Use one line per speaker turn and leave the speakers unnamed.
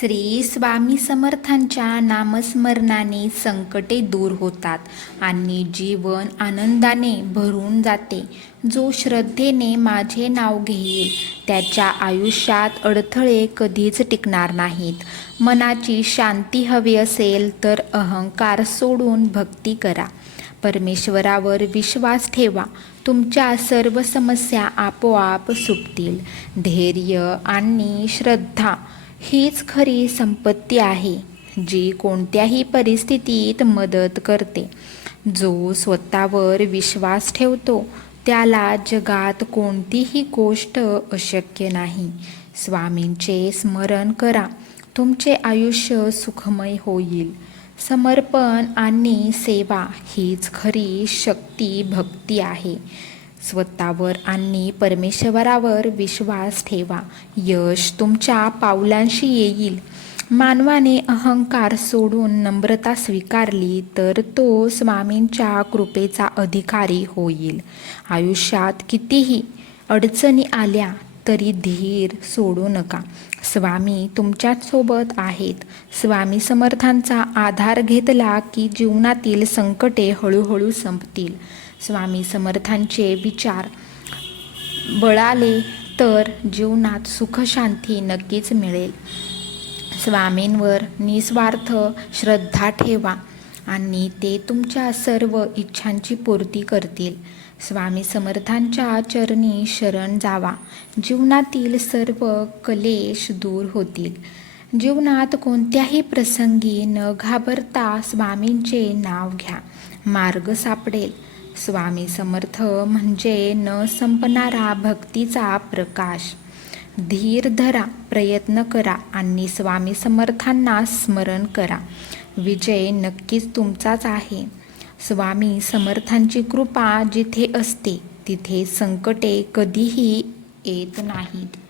श्री स्वामी समर्थांच्या नामस्मरणाने संकटे दूर होतात आणि जीवन आनंदाने भरून जाते. जो श्रद्धेने माझे नाव घेईल त्याच्या आयुष्यात अडथळे कधीच टिकणार नाहीत. मनाची शांती हवी असेल तर अहंकार सोडून भक्ती करा. परमेश्वरावर विश्वास ठेवा. तुमच्या सर्व समस्या आपोआप सुटतील. धैर्य आणि श्रद्धा हीच खरी संपत्ती आहे जी कोणत्याही परिस्थितीत मदत करते. जो स्वतःवर विश्वास ठेवतो त्याला जगात कोणतीही गोष्ट अशक्य नाही. स्वामींचे स्मरण करा तुमचे आयुष्य सुखमय होईल. समर्पण आणि सेवा हीच खरी शक्ती भक्ती आहे. स्वतःवर आणि परमेश्वरावर विश्वास ठेवा. यश तुमच्या पावलांशी येईल. मानवाने अहंकार सोडून नम्रता स्वीकारली तर तो स्वामींच्या कृपेचा अधिकारी होईल. आयुष्यात कितीही अडचणी आल्या तरी धीर सोडू नका. स्वामी तुमच्यासोबत आहेत. स्वामी समर्थांचा आधार घेतला की जीवनातील संकटे हळूहळू संपतील. स्वामी समर्थांचे विचार. बळाले तर जीवनात सुखशांती नक्कीच मिळेल. स्वामींवर निस्वार्थ श्रद्धा ठेवा आणि ते तुमच्या सर्व इच्छांची पूर्ती करतील. स्वामी समर्थांच्या चरणी शरण जावा. जीवनातील सर्व कलेश दूर होतील. जीवनात कोणत्याही प्रसंगी न घाबरता स्वामींचे नाव घ्या. मार्ग सापडेल. स्वामी समर्थ म्हणजे न संपणारा भक्तीचा प्रकाश. धीर धरा प्रयत्न करा आणि स्वामी समर्थांना स्मरण करा. विजय नक्कीच तुमचाच आहे. स्वामी समर्थांची कृपा जिथे असते तिथे संकटे कधीही येत नाहीत.